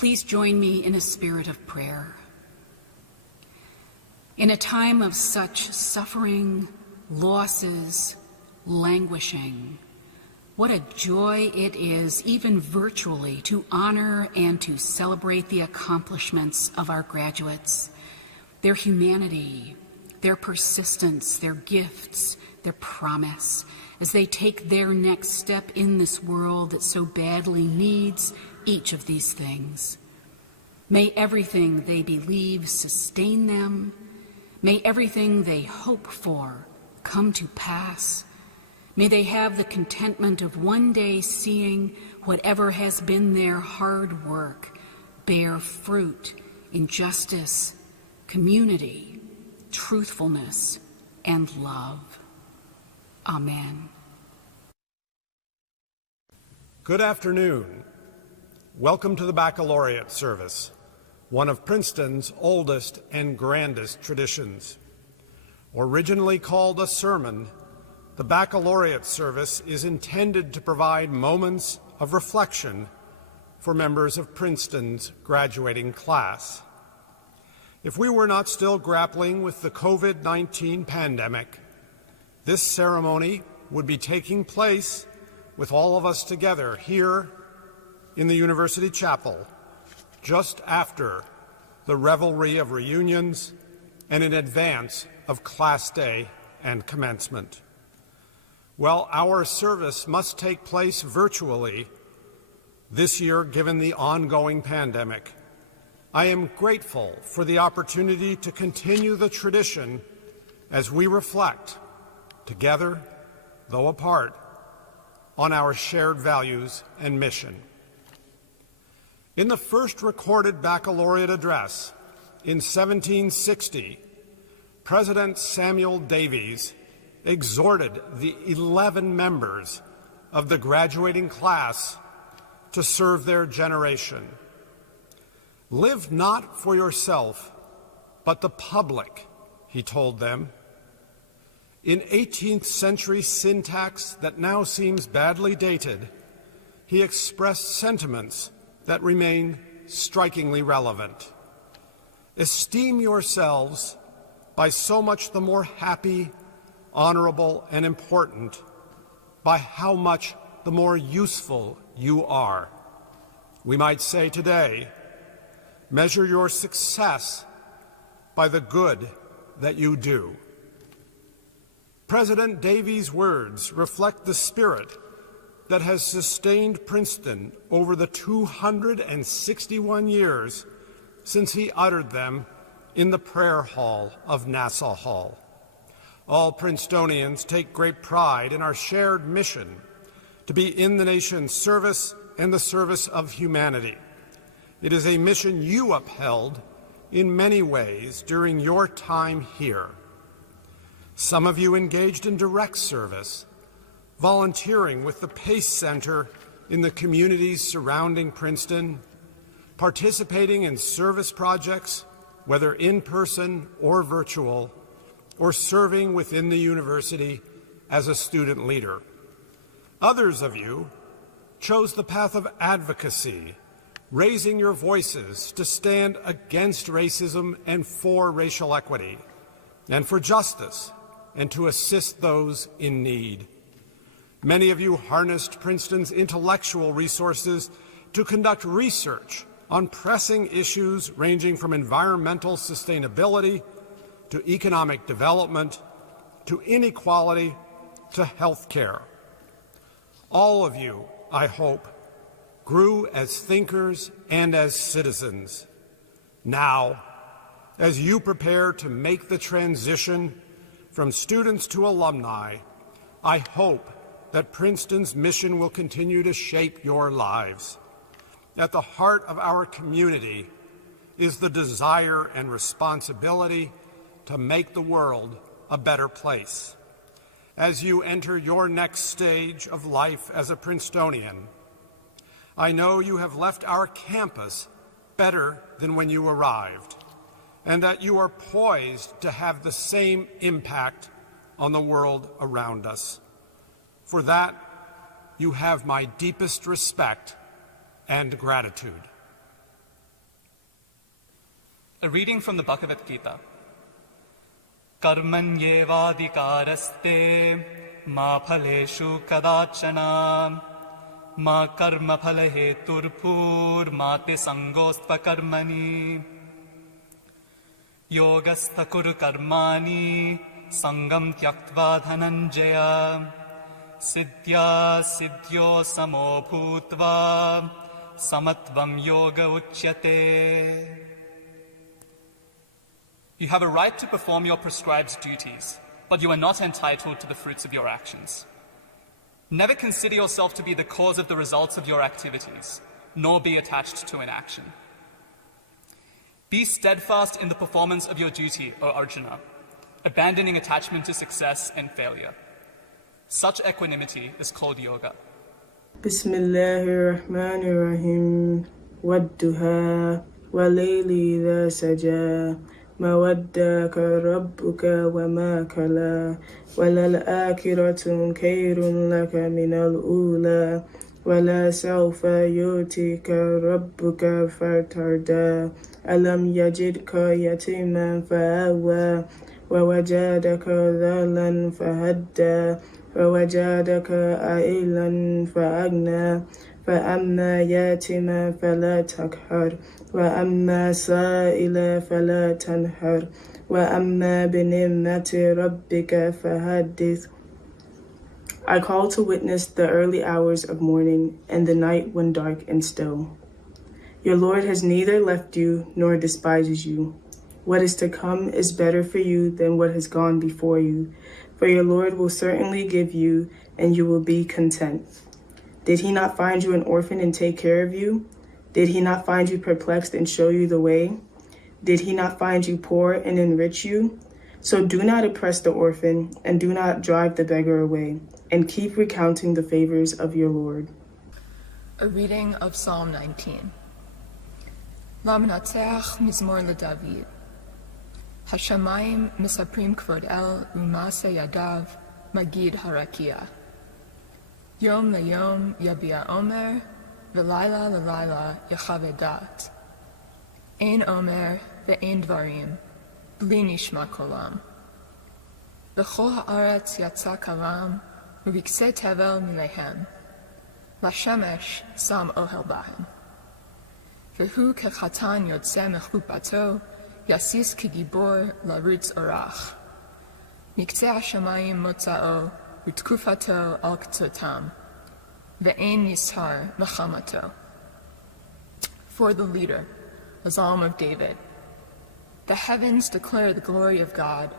Please join me in a spirit of prayer. In a time of such suffering, losses, languishing, what a joy it is, even virtually, to honor and to celebrate the accomplishments of our graduates, their humanity, their persistence, their gifts, their promise, as they take their next step in this world that so badly needs each of these things. May everything they believe sustain them. May everything they hope for come to pass. May they have the contentment of one day seeing whatever has been their hard work bear fruit in justice, community, truthfulness, and love. Amen. Good afternoon. Welcome to the Baccalaureate service, one of Princeton's oldest and grandest traditions. Originally called a sermon, the Baccalaureate service is intended to provide moments of reflection for members of Princeton's graduating class. If we were not still grappling with the COVID-19 pandemic, this ceremony would be taking place with all of us together here in the University Chapel, just after the revelry of reunions and in advance of Class Day and commencement. Well, our service must take place virtually this year given the ongoing pandemic. I am grateful for the opportunity to continue the tradition as we reflect, together, though apart, on our shared values and mission. In the first recorded baccalaureate address in 1760, President Samuel Davies exhorted the 11 members of the graduating class to serve their generation. Live not for yourself, but the public, he told them. In 18th century syntax that now seems badly dated, he expressed sentiments that remain strikingly relevant. Esteem yourselves by so much the more happy, honorable, and important by how much the more useful you are. We might say today, measure your success by the good that you do. President Davies' words reflect the spirit that has sustained Princeton over the 261 years since he uttered them in the prayer hall of Nassau Hall. All Princetonians take great pride in our shared mission to be in the nation's service and the service of humanity. It is a mission you upheld in many ways during your time here. Some of you engaged in direct service, volunteering with the PACE Center in the communities surrounding Princeton, participating in service projects, whether in person or virtual, or serving within the university as a student leader. Others of you chose the path of advocacy, raising your voices to stand against racism and for racial equity, and for justice, and to assist those in need. Many of you harnessed Princeton's intellectual resources to conduct research on pressing issues ranging from environmental sustainability to economic development to inequality to health care. All of you, I hope, grew as thinkers and as citizens. Now, as you prepare to make the transition from students to alumni, I hope that Princeton's mission will continue to shape your lives. At the heart of our community is the desire and responsibility to make the world a better place. As you enter your next stage of life as a Princetonian, I know you have left our campus better than when you arrived, and that you are poised to have the same impact on the world around us. For that, you have my deepest respect and gratitude. A reading from the Bhagavad Gita. Karmanyevadikaraste ma phaleshu kadachana ma karma phalaheturpur mate sangostva karmani yogastha kuru karmani sangam tyaktva dhananjaya siddhya siddhyo samo bhutva samatvam yoga uchyate. You have a right to perform your prescribed duties, but you are not entitled to the fruits of your actions. Never consider yourself to be the cause of the results of your activities, nor be attached to an action. Be steadfast in the performance of your duty, O Arjuna, abandoning attachment to success and failure. Such equanimity is called yoga. Bismillahirrahmanirrahim. Wadduha walayli idha saja ma waddaka rabbuka wa ma kala walal akhiratu khayrun laka minal ula wala sawfa yutika rabbuka fatarda alam yajidka yatiman fa'awa wa wajadaka dhalan fahadda ووجادك عائلا فأغنى فأما يتيما فلا تقهر وأما سائلا فلا تنهر وأما بنعمة ربك فحدث. I call to witness the early hours of morning and the night when dark and still. Your Lord has neither left you nor despises you. What is to come is better for you than what has gone before you. For your Lord will certainly give you, and you will be content. Did he not find you an orphan and take care of you? Did he not find you perplexed and show you the way? Did he not find you poor and enrich you? So do not oppress the orphan, and do not drive the beggar away, and keep recounting the favors of your Lord. A reading of Psalm 19. Lamnatzeach Mizmor LeDavid. Hashamayim misaprim kvod el umase yadav magid harakia. Yom leyom yabia omer, v'layla l'layla yachavedat. Ein omer ve'ein dvarim, bli nishma kolam. V'chol haaretz yatsa kalam, uvikse tevel milehem. Lashemesh sam ohel bahem. V'hu kechatan yotze mechupato, Yasis kigibor larutz orach. Mikze hashamayim motzao, utkufato al ktsotam. Ve'ein nishar mechamato. For the leader, a psalm of David. The heavens declare the glory of God,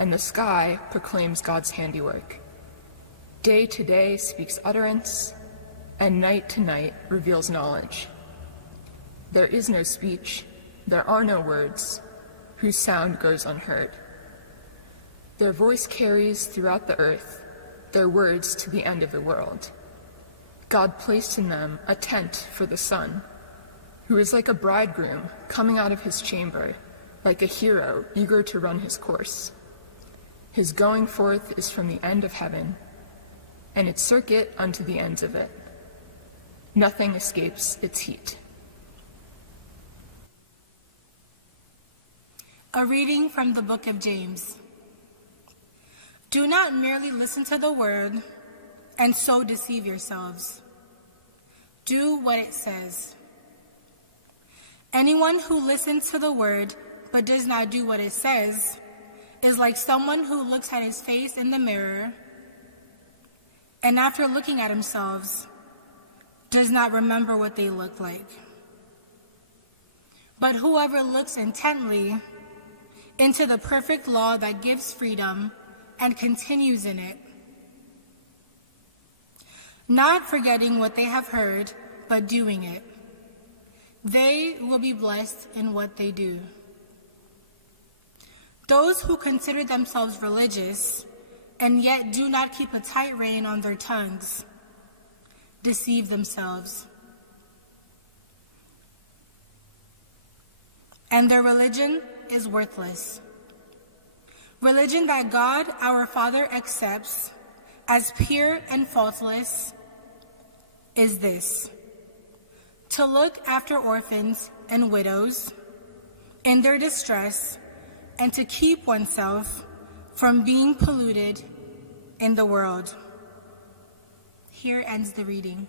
and the sky proclaims God's handiwork. Day to day speaks utterance, and night to night reveals knowledge. There is no speech, there are no words, whose sound goes unheard. Their voice carries throughout the earth, their words to the end of the world. God placed in them a tent for the sun, who is like a bridegroom coming out of his chamber, like a hero eager to run his course. His going forth is from the end of heaven, and its circuit unto the ends of it. Nothing escapes its heat. A reading from the book of James. Do not merely listen to the word and so deceive yourselves. Do what it says. Anyone who listens to the word but does not do what it says is like someone who looks at his face in the mirror and after looking at themselves does not remember what they look like. But whoever looks intently into the perfect law that gives freedom and continues in it, not forgetting what they have heard, but doing it, they will be blessed in what they do. Those who consider themselves religious and yet do not keep a tight rein on their tongues deceive themselves, and their religion is worthless. Religion that God, our Father, accepts as pure and faultless is this: to look after orphans and widows, in their distress and to keep oneself from being polluted in the world. Here ends the reading.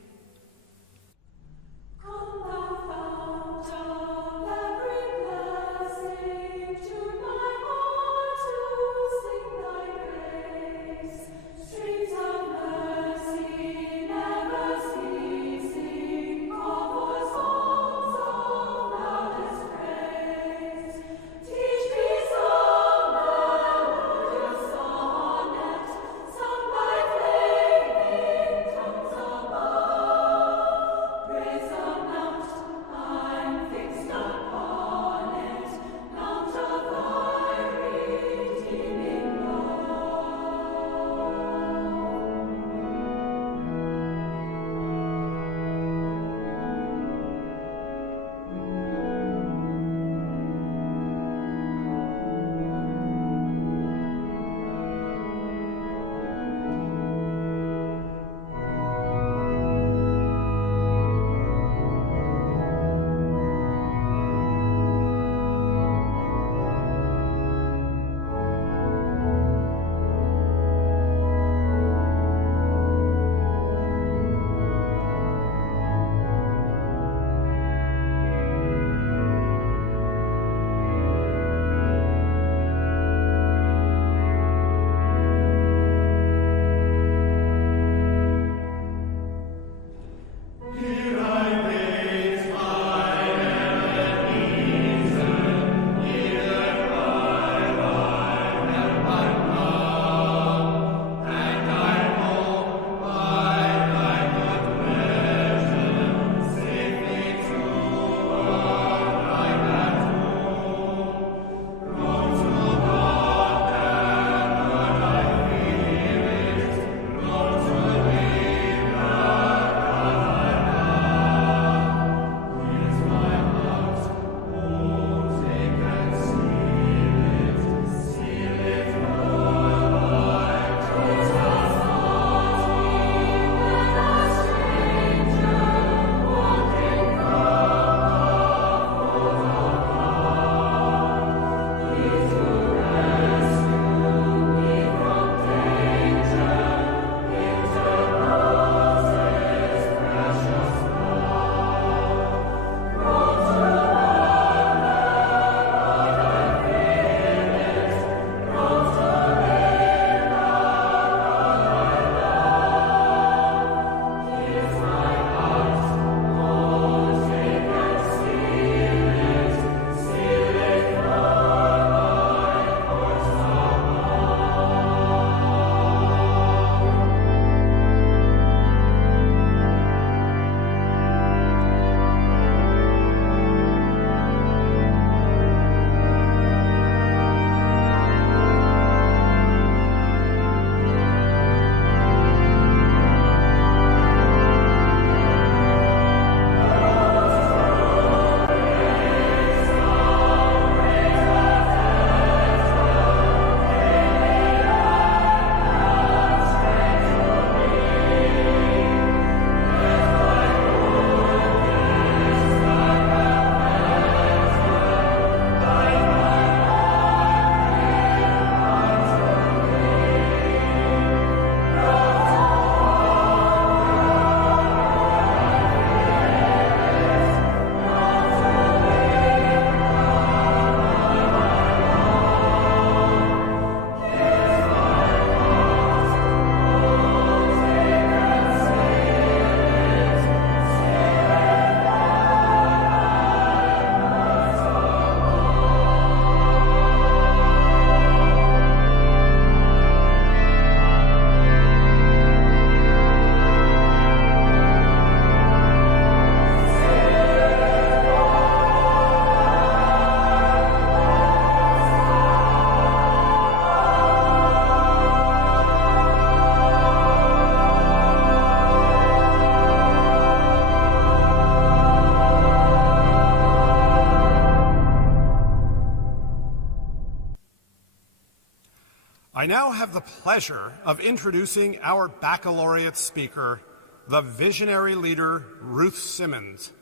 I now have the pleasure of introducing our baccalaureate speaker, the visionary leader, Ruth Simmons,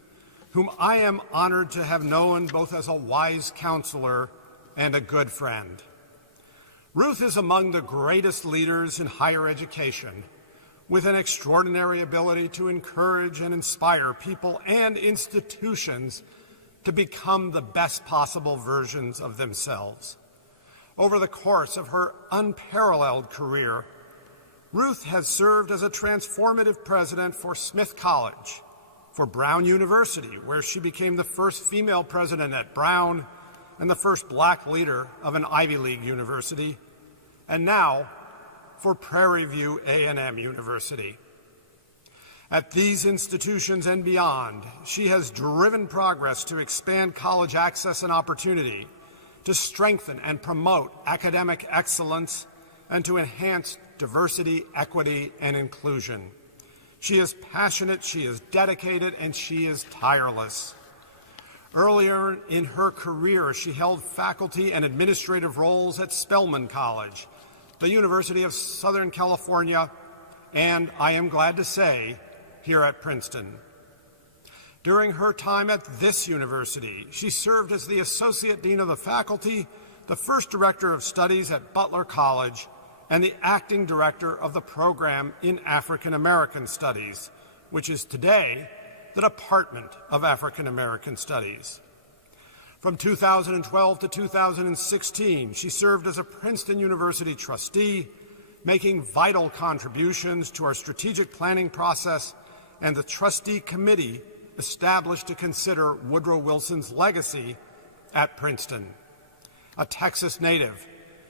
whom I am honored to have known both as a wise counselor and a good friend. Ruth is among the greatest leaders in higher education, with an extraordinary ability to encourage and inspire people and institutions to become the best possible versions of themselves. Over the course of her unparalleled career, Ruth has served as a transformative president for Smith College, for Brown University, where she became the first female president at Brown and the first black leader of an Ivy League university, and now for Prairie View A&M University. At these institutions and beyond, she has driven progress to expand college access and opportunity, to strengthen and promote academic excellence, and to enhance diversity, equity, and inclusion. She is passionate, she is dedicated, and she is tireless. Earlier in her career, she held faculty and administrative roles at Spelman College, the University of Southern California, and I am glad to say, here at Princeton. During her time at this university, she served as the Associate Dean of the Faculty, the first Director of Studies at Butler College, and the Acting Director of the Program in African American Studies, which is today the Department of African American Studies. From 2012 to 2016, she served as a Princeton University trustee, making vital contributions to our strategic planning process and the trustee committee established to consider Woodrow Wilson's legacy at Princeton. A Texas native,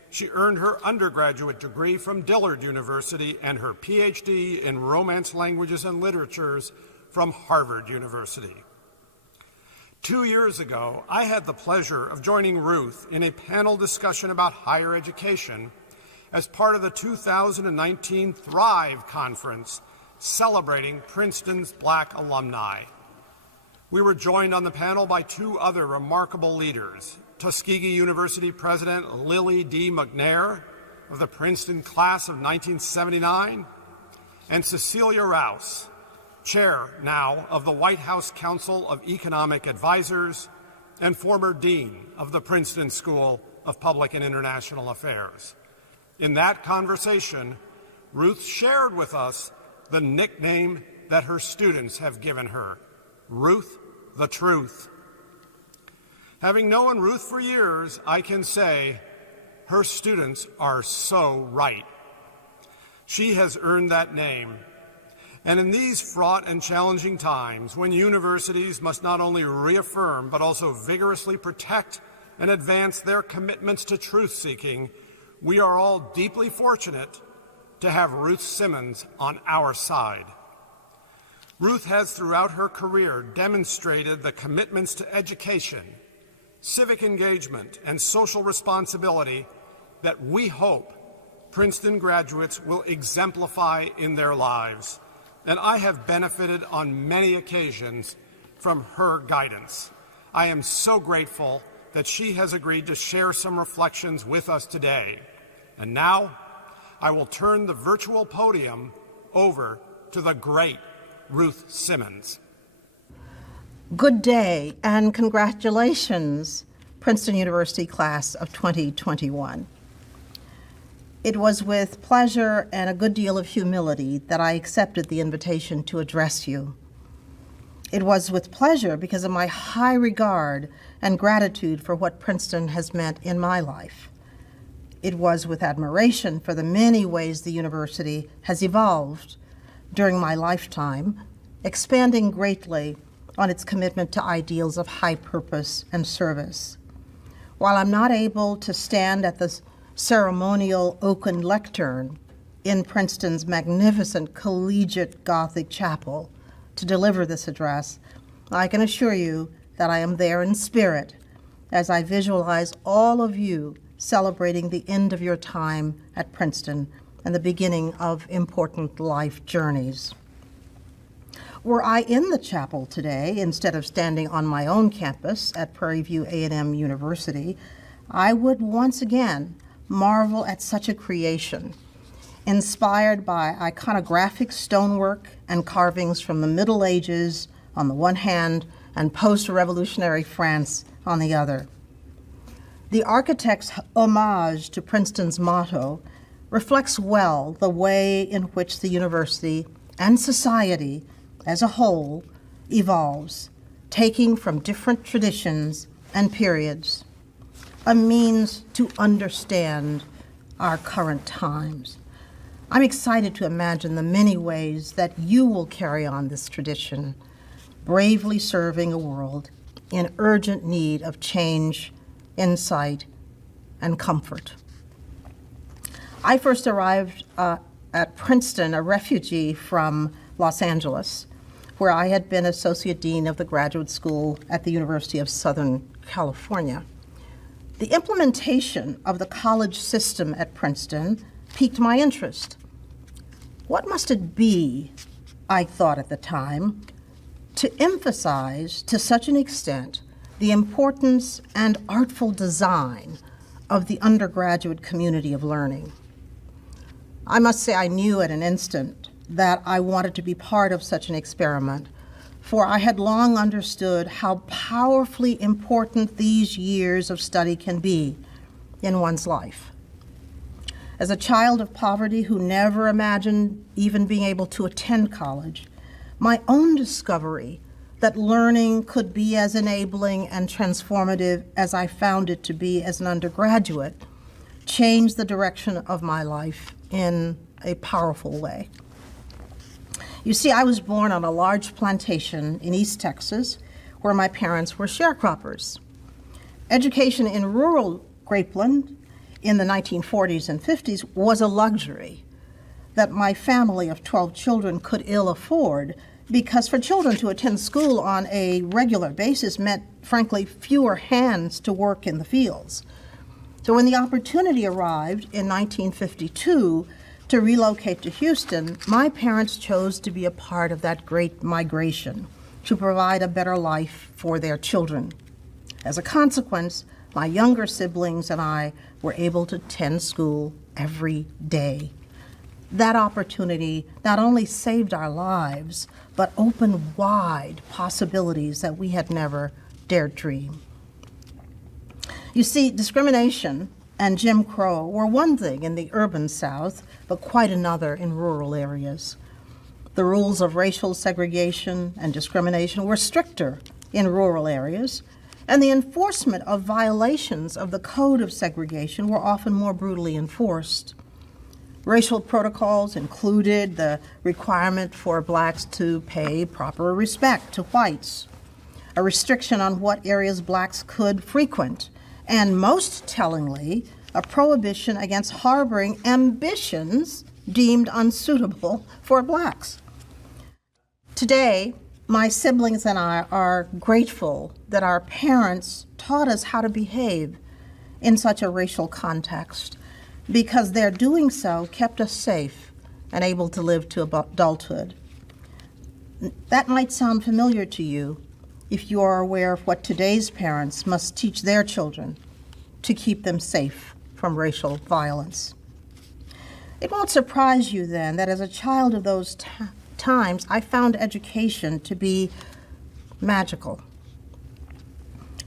she earned her undergraduate degree from Dillard University and her PhD in Romance Languages and Literatures from Harvard University. 2 years ago, I had the pleasure of joining Ruth in a panel discussion about higher education as part of the 2019 Thrive Conference celebrating Princeton's Black alumni. We were joined on the panel by two other remarkable leaders, Tuskegee University President Lily D. McNair of the Princeton class of 1979, and Cecilia Rouse, Chair now of the White House Council of Economic Advisors and former Dean of the Princeton School of Public and International Affairs. In that conversation, Ruth shared with us the nickname that her students have given her, Ruth the Truth. Having known Ruth for years, I can say her students are so right. She has earned that name. And in these fraught and challenging times, when universities must not only reaffirm but also vigorously protect and advance their commitments to truth-seeking, we are all deeply fortunate to have Ruth Simmons on our side. Ruth has throughout her career demonstrated the commitments to education, civic engagement, and social responsibility that we hope Princeton graduates will exemplify in their lives. And I have benefited on many occasions from her guidance. I am so grateful that she has agreed to share some reflections with us today. And now, I will turn the virtual podium over to the great Ruth Simmons. Good day and congratulations, Princeton University class of 2021. It was with pleasure and a good deal of humility that I accepted the invitation to address you. It was with pleasure because of my high regard and gratitude for what Princeton has meant in my life. It was with admiration for the many ways the university has evolved during my lifetime, expanding greatly on its commitment to ideals of high purpose and service. While I'm not able to stand at the ceremonial oaken lectern in Princeton's magnificent collegiate Gothic chapel to deliver this address, I can assure you that I am there in spirit as I visualize all of you celebrating the end of your time at Princeton and the beginning of important life journeys. Were I in the chapel today, instead of standing on my own campus at Prairie View A&M University, I would once again marvel at such a creation, inspired by iconographic stonework and carvings from the Middle Ages on the one hand and post-revolutionary France on the other. The architect's homage to Princeton's motto reflects well the way in which the university and society as a whole evolves, taking from different traditions and periods, a means to understand our current times. I'm excited to imagine the many ways that you will carry on this tradition, bravely serving a world in urgent need of change, insight, and comfort. I first arrived at Princeton, a refugee from Los Angeles, where I had been Associate Dean of the Graduate School at the University of Southern California. The implementation of the college system at Princeton piqued my interest. What must it be, I thought at the time, to emphasize to such an extent the importance and artful design of the undergraduate community of learning? I must say I knew at an instant that I wanted to be part of such an experiment, for I had long understood how powerfully important these years of study can be in one's life. As a child of poverty who never imagined even being able to attend college, my own discovery that learning could be as enabling and transformative as I found it to be as an undergraduate changed the direction of my life in a powerful way. You see, I was born on a large plantation in East Texas where my parents were sharecroppers. Education in rural Grapeland in the 1940s and 50s was a luxury that my family of 12 children could ill afford, because for children to attend school on a regular basis meant, frankly, fewer hands to work in the fields. So when the opportunity arrived in 1952 to relocate to Houston, my parents chose to be a part of that great migration to provide a better life for their children. As a consequence, my younger siblings and I were able to attend school every day. That opportunity not only saved our lives, but opened wide possibilities that we had never dared dream. You see, discrimination and Jim Crow were one thing in the urban South, but quite another in rural areas. The rules of racial segregation and discrimination were stricter in rural areas, and the enforcement of violations of the code of segregation were often more brutally enforced. Racial protocols included the requirement for blacks to pay proper respect to whites, a restriction on what areas blacks could frequent, and most tellingly, a prohibition against harboring ambitions deemed unsuitable for blacks. Today, my siblings and I are grateful that our parents taught us how to behave in such a racial context, because their doing so kept us safe and able to live to adulthood. That might sound familiar to you if you are aware of what today's parents must teach their children to keep them safe from racial violence. It won't surprise you then that as a child of those times, I found education to be magical.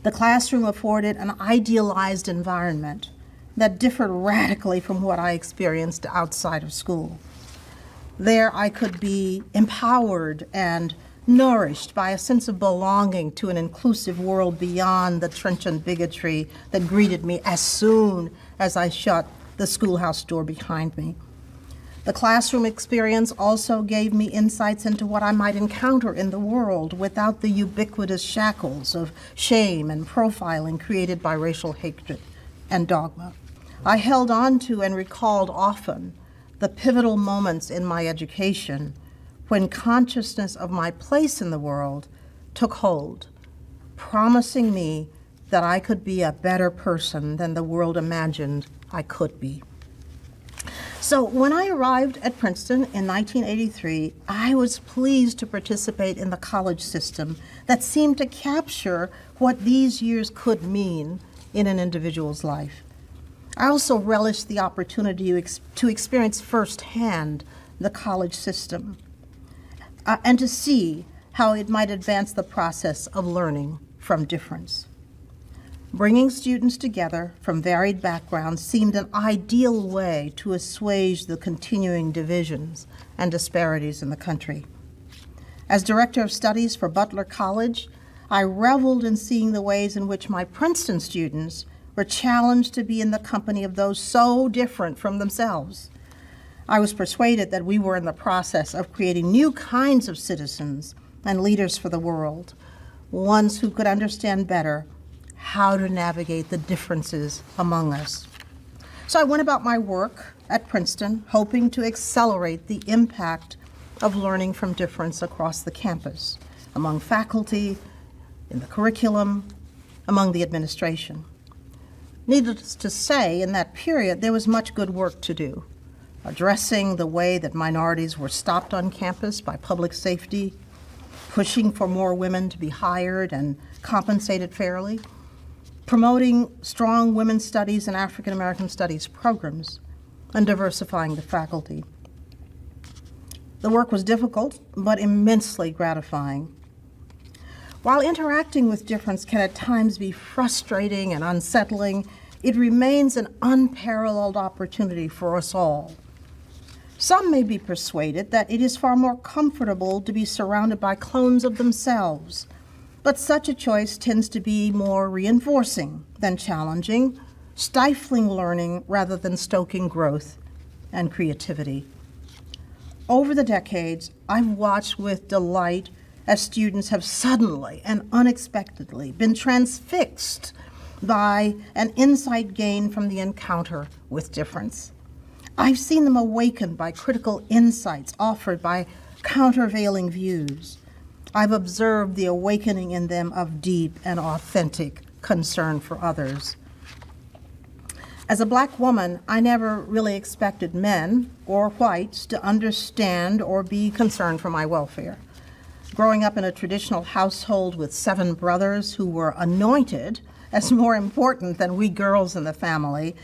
The classroom afforded an idealized environment that differed radically from what I experienced outside of school. There I could be empowered and nourished by a sense of belonging to an inclusive world beyond the trenchant bigotry that greeted me as soon as I shut the schoolhouse door behind me. The classroom experience also gave me insights into what I might encounter in the world without the ubiquitous shackles of shame and profiling created by racial hatred and dogma. I held on to and recalled often the pivotal moments in my education when consciousness of my place in the world took hold, promising me that I could be a better person than the world imagined I could be. So when I arrived at Princeton in 1983, I was pleased to participate in the college system that seemed to capture what these years could mean in an individual's life. I also relished the opportunity to experience firsthand the college system and to see how it might advance the process of learning from difference. Bringing students together from varied backgrounds seemed an ideal way to assuage the continuing divisions and disparities in the country. As Director of Studies for Butler College, I reveled in seeing the ways in which my Princeton students were challenged to be in the company of those so different from themselves. I was persuaded that we were in the process of creating new kinds of citizens and leaders for the world, ones who could understand better how to navigate the differences among us. So I went about my work at Princeton, hoping to accelerate the impact of learning from difference across the campus, among faculty, in the curriculum, among the administration. Needless to say, in that period, there was much good work to do, addressing the way that minorities were stopped on campus by public safety, pushing for more women to be hired and compensated fairly, promoting strong women's studies and African American studies programs, and diversifying the faculty. The work was difficult, but immensely gratifying. While interacting with difference can at times be frustrating and unsettling, it remains an unparalleled opportunity for us all. Some may be persuaded that it is far more comfortable to be surrounded by clones of themselves, but such a choice tends to be more reinforcing than challenging, stifling learning rather than stoking growth and creativity. Over the decades, I've watched with delight as students have suddenly and unexpectedly been transfixed by an insight gained from the encounter with difference. I've seen them awakened by critical insights offered by countervailing views. I've observed the awakening in them of deep and authentic concern for others. As a Black woman, I never really expected men or whites to understand or be concerned for my welfare. Growing up in a traditional household with 7 brothers who were anointed as more important than we girls in the family,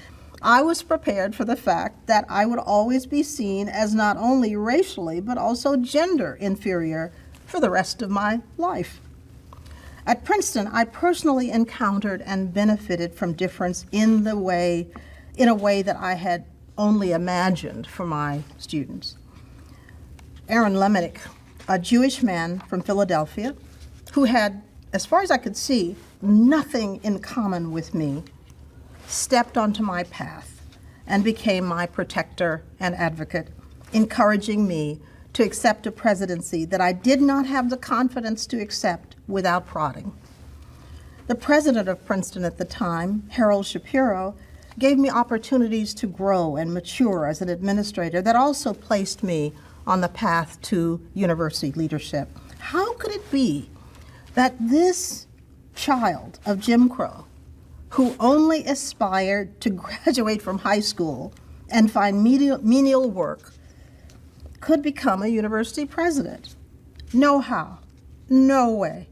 I was prepared for the fact that I would always be seen as not only racially but also gender inferior for the rest of my life. At Princeton, I personally encountered and benefited from difference in a way that I had only imagined for my students. Aaron Lemenick, a Jewish man from Philadelphia who had, as far as I could see, nothing in common with me, stepped onto my path and became my protector and advocate, encouraging me to accept a presidency that I did not have the confidence to accept without prodding. The president of Princeton at the time, Harold Shapiro, gave me opportunities to grow and mature as an administrator that also placed me on the path to university leadership. How could it be that this child of Jim Crow, who only aspired to graduate from high school and find menial work, could become a university president? No how, no way.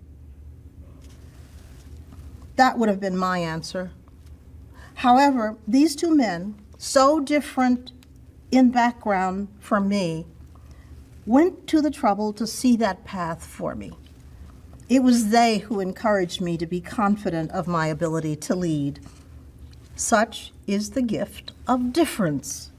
That would have been my answer. However, these 2 men, so different in background from me, went to the trouble to see that path for me. It was they who encouraged me to be confident of my ability to lead. Such is the gift of difference.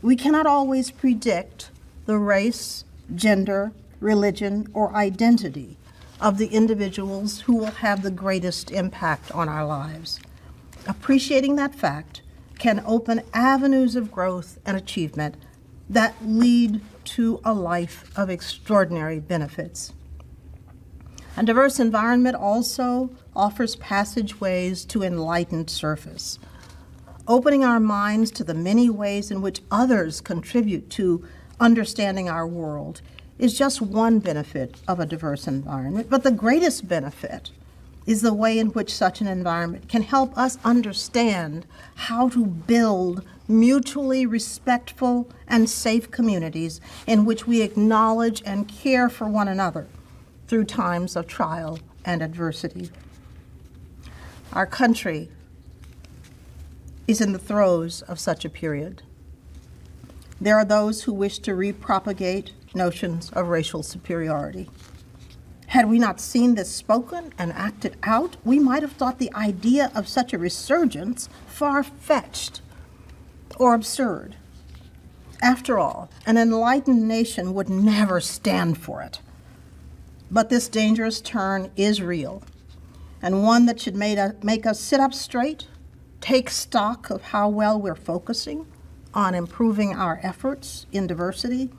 We cannot always predict the race, gender, religion, or identity of the individuals who will have the greatest impact on our lives. Appreciating that fact can open avenues of growth and achievement that lead to a life of extraordinary benefits. A diverse environment also offers passageways to enlightened surface. Opening our minds to the many ways in which others contribute to understanding our world is just one benefit of a diverse environment, but the greatest benefit is the way in which such an environment can help us understand how to build mutually respectful and safe communities in which we acknowledge and care for one another through times of trial and adversity. Our country is in the throes of such a period. There are those who wish to repropagate notions of racial superiority. Had we not seen this spoken and acted out, we might have thought the idea of such a resurgence far-fetched or absurd. After all, an enlightened nation would never stand for it. But this dangerous turn is real, and one that should make us sit up straight, take stock of how well we're focusing on improving our efforts in diversity,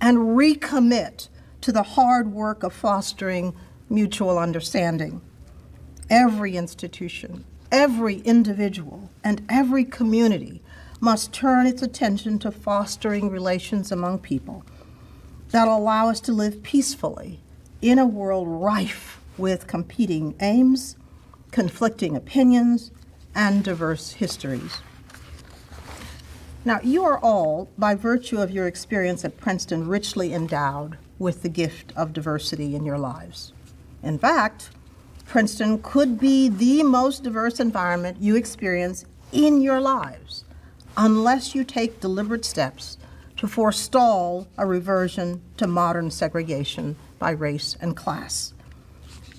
and recommit to the hard work of fostering mutual understanding. Every institution, every individual, and every community must turn its attention to fostering relations among people that allow us to live peacefully in a world rife with competing aims, conflicting opinions, and diverse histories. Now, you are all, by virtue of your experience at Princeton, richly endowed with the gift of diversity in your lives. In fact, Princeton could be the most diverse environment you experience in your lives, unless you take deliberate steps to forestall a reversion to modern segregation by race and class.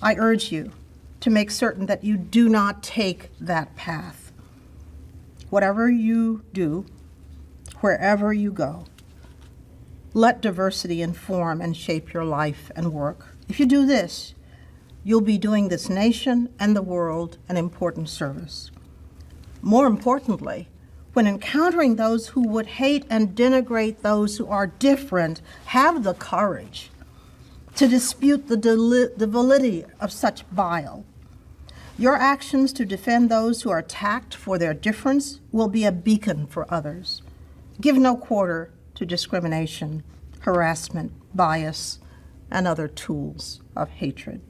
I urge you to make certain that you do not take that path. Whatever you do, wherever you go, let diversity inform and shape your life and work. If you do this, you'll be doing this nation and the world an important service. More importantly, when encountering those who would hate and denigrate those who are different, have the courage to dispute the validity of such bile. Your actions to defend those who are attacked for their difference will be a beacon for others. Give no quarter to discrimination, harassment, bias, and other tools of hatred.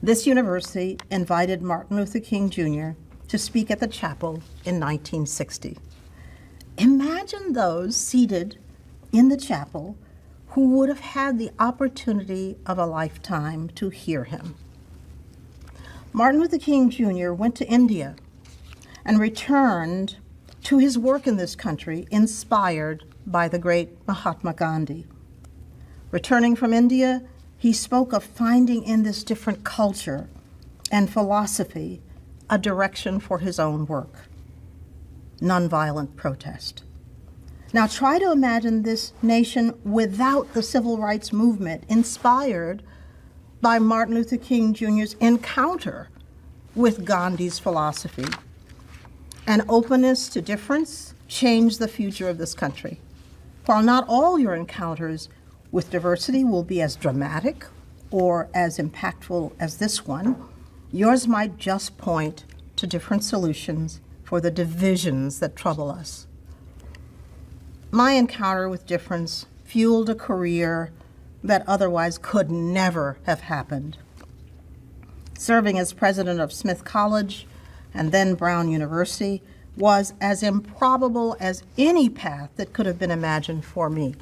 This university invited Martin Luther King Jr. to speak at the chapel in 1960. Imagine those seated in the chapel who would have had the opportunity of a lifetime to hear him. Martin Luther King Jr. went to India and returned to his work in this country inspired by the great Mahatma Gandhi. Returning from India, he spoke of finding in this different culture and philosophy a direction for his own work, nonviolent protest. Now try to imagine this nation without the civil rights movement inspired by Martin Luther King Jr.'s encounter with Gandhi's philosophy. An openness to difference changed the future of this country. While not all your encounters with diversity will be as dramatic or as impactful as this one, yours might just point to different solutions for the divisions that trouble us. My encounter with difference fueled a career that otherwise could never have happened. Serving as president of Smith College and then Brown University was as improbable as any path that could have been imagined for me.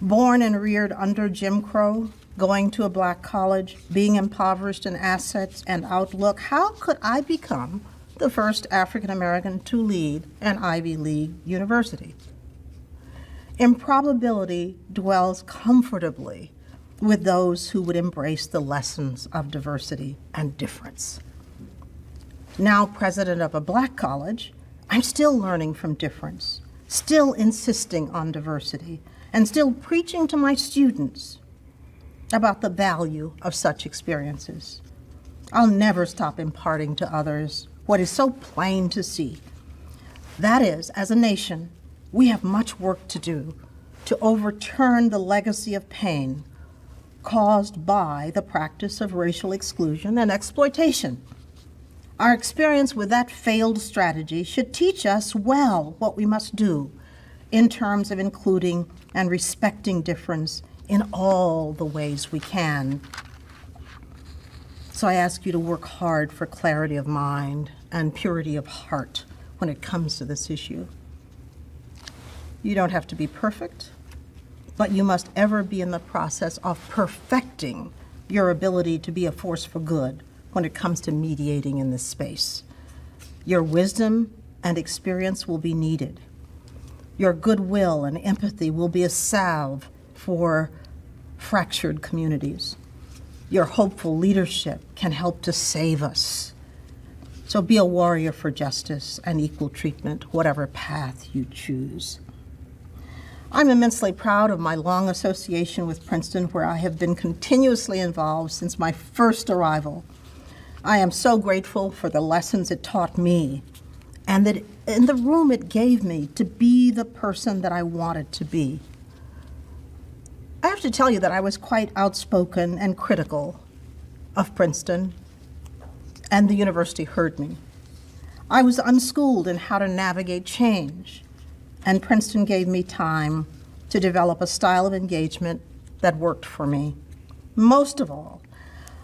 Born and reared under Jim Crow, going to a black college, being impoverished in assets and outlook, how could I become the first African American to lead an Ivy League university? Improbability dwells comfortably with those who would embrace the lessons of diversity and difference. Now president of a black college, I'm still learning from difference, still insisting on diversity, and still preaching to my students about the value of such experiences. I'll never stop imparting to others what is so plain to see. That is, as a nation, we have much work to do to overturn the legacy of pain caused by the practice of racial exclusion and exploitation. Our experience with that failed strategy should teach us well what we must do in terms of including and respecting difference in all the ways we can. So I ask you to work hard for clarity of mind and purity of heart when it comes to this issue. You don't have to be perfect, but you must ever be in the process of perfecting your ability to be a force for good when it comes to mediating in this space. Your wisdom and experience will be needed. Your goodwill and empathy will be a salve for fractured communities. Your hopeful leadership can help to save us. So be a warrior for justice and equal treatment, whatever path you choose. I'm immensely proud of my long association with Princeton, where I have been continuously involved since my first arrival. I am so grateful for the lessons it taught me and that in the room it gave me to be the person that I wanted to be. I have to tell you that I was quite outspoken and critical of Princeton, and the university heard me. I was unschooled in how to navigate change, and Princeton gave me time to develop a style of engagement that worked for me. Most of all,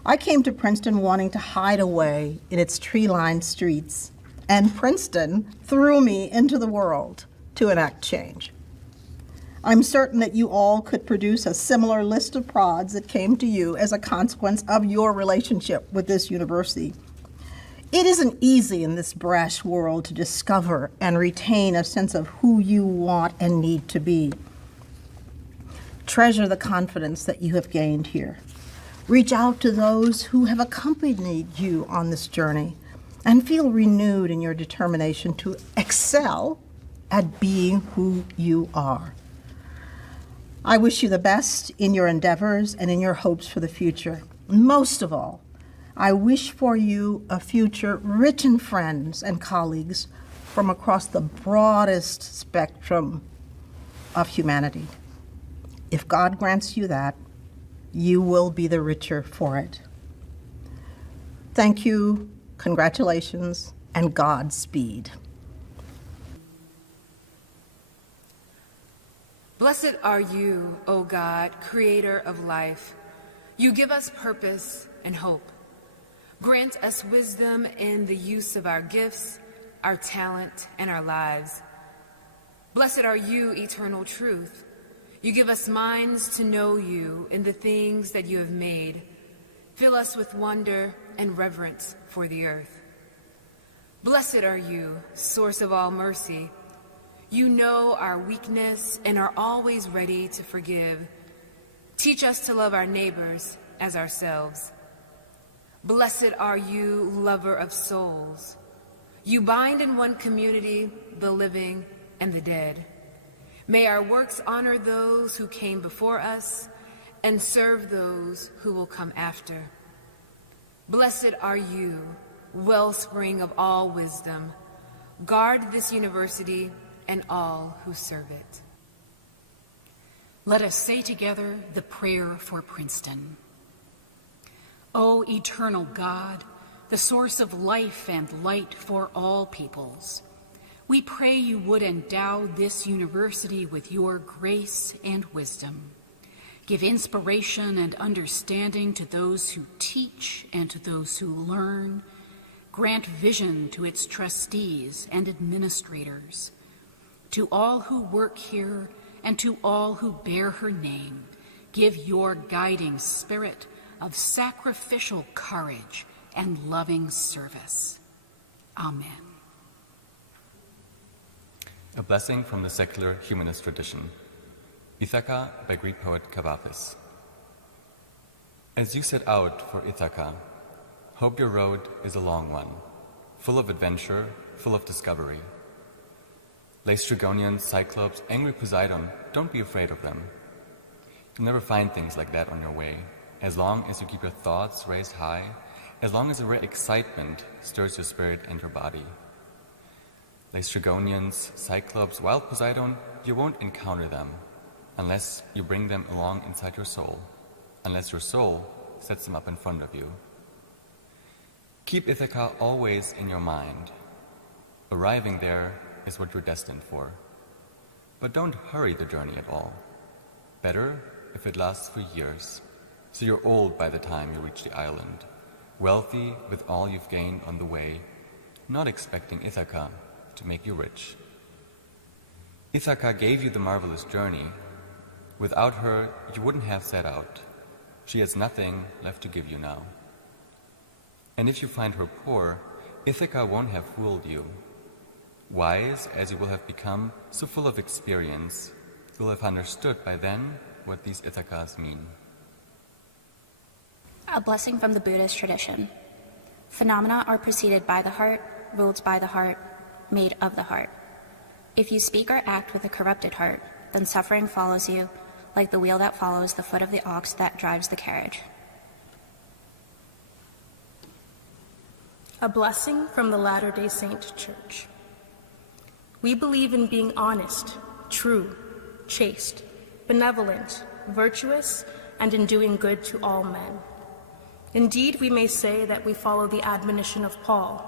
I came to Princeton wanting to hide away in its tree-lined streets, and Princeton threw me into the world to enact change. I'm certain that you all could produce a similar list of prods that came to you as a consequence of your relationship with this university. It isn't easy in this brash world to discover and retain a sense of who you want and need to be. Treasure the confidence that you have gained here. Reach out to those who have accompanied you on this journey and feel renewed in your determination to excel at being who you are. I wish you the best in your endeavors and in your hopes for the future. Most of all, I wish for you a future rich in friends and colleagues from across the broadest spectrum of humanity. If God grants you that, you will be the richer for it. Thank you, congratulations, and Godspeed. Blessed are you, O God, creator of life. You give us purpose and hope. Grant us wisdom in the use of our gifts, our talent, and our lives. Blessed are you, eternal truth. You give us minds to know you in the things that you have made. Fill us with wonder and reverence for the earth. Blessed are you, source of all mercy. You know our weakness and are always ready to forgive. Teach us to love our neighbors as ourselves. Blessed are you, lover of souls. You bind in one community the living and the dead. May our works honor those who came before us and serve those who will come after. Blessed are you, wellspring of all wisdom. Guard this university and all who serve it. Let us say together the prayer for Princeton. O eternal God, the source of life and light for all peoples, we pray you would endow this university with your grace and wisdom. Give inspiration and understanding to those who teach and to those who learn. Grant vision to its trustees and administrators. To all who work here and to all who bear her name, give your guiding spirit of sacrificial courage and loving service. Amen. A blessing from the secular humanist tradition. Ithaca by Greek poet Kavafis. As you set out for Ithaca, hope your road is a long one, full of adventure, full of discovery. Laestrygonians, Cyclops, angry Poseidon, don't be afraid of them. You'll never find things like that on your way, as long as you keep your thoughts raised high, as long as a rare excitement stirs your spirit and your body. Laestrygonians, Cyclops, wild Poseidon, you won't encounter them unless you bring them along inside your soul, unless your soul sets them up in front of you. Keep Ithaca always in your mind. Arriving there is what you're destined for. But don't hurry the journey at all. Better if it lasts for years, so you're old by the time you reach the island, wealthy with all you've gained on the way, not expecting Ithaca to make you rich. Ithaca gave you the marvelous journey. Without her, you wouldn't have set out. She has nothing left to give you now. And if you find her poor, Ithaca won't have fooled you. Wise as you will have become, so full of experience, you'll have understood by then what these Ithacas mean. A blessing from the Buddhist tradition. Phenomena are preceded by the heart, ruled by the heart, made of the heart. If you speak or act with a corrupted heart, then suffering follows you, like the wheel that follows the foot of the ox that drives the carriage. A blessing from the Latter-day Saint Church. We believe in being honest, true, chaste, benevolent, virtuous, and in doing good to all men. Indeed, we may say that we follow the admonition of Paul.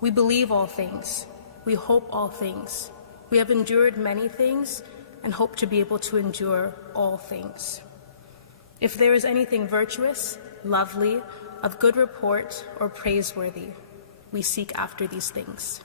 We believe all things, we hope all things, we have endured many things, and hope to be able to endure all things. If there is anything virtuous, lovely, of good report, or praiseworthy, we seek after these things.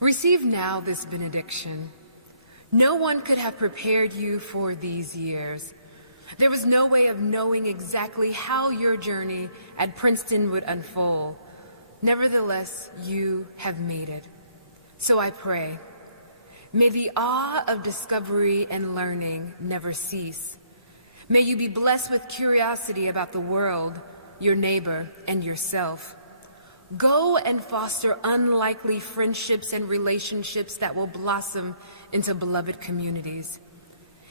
Receive now this benediction. No one could have prepared you for these years. There was no way of knowing exactly how your journey at Princeton would unfold. Nevertheless, you have made it. So I pray, may the awe of discovery and learning never cease. May you be blessed with curiosity about the world, your neighbor, and yourself. Go and foster unlikely friendships and relationships that will blossom into beloved communities.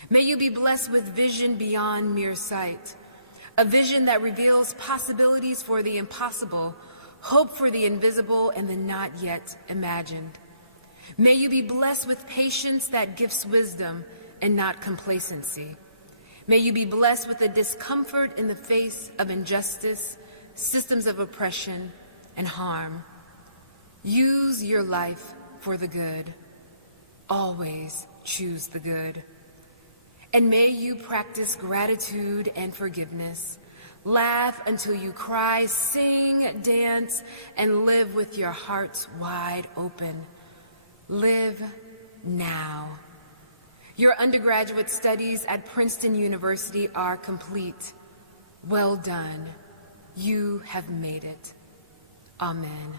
May you be blessed with vision beyond mere sight, a vision that reveals possibilities for the impossible, hope for the invisible and the not yet imagined. May you be blessed with patience that gives wisdom and not complacency. May you be blessed with the discomfort in the face of injustice, systems of oppression, and harm. Use your life for the good. Always choose the good. And may you practice gratitude and forgiveness. Laugh until you cry, sing, dance, and live with your hearts wide open. Live now. Your undergraduate studies at Princeton University are complete. Well done. You have made it. Amen.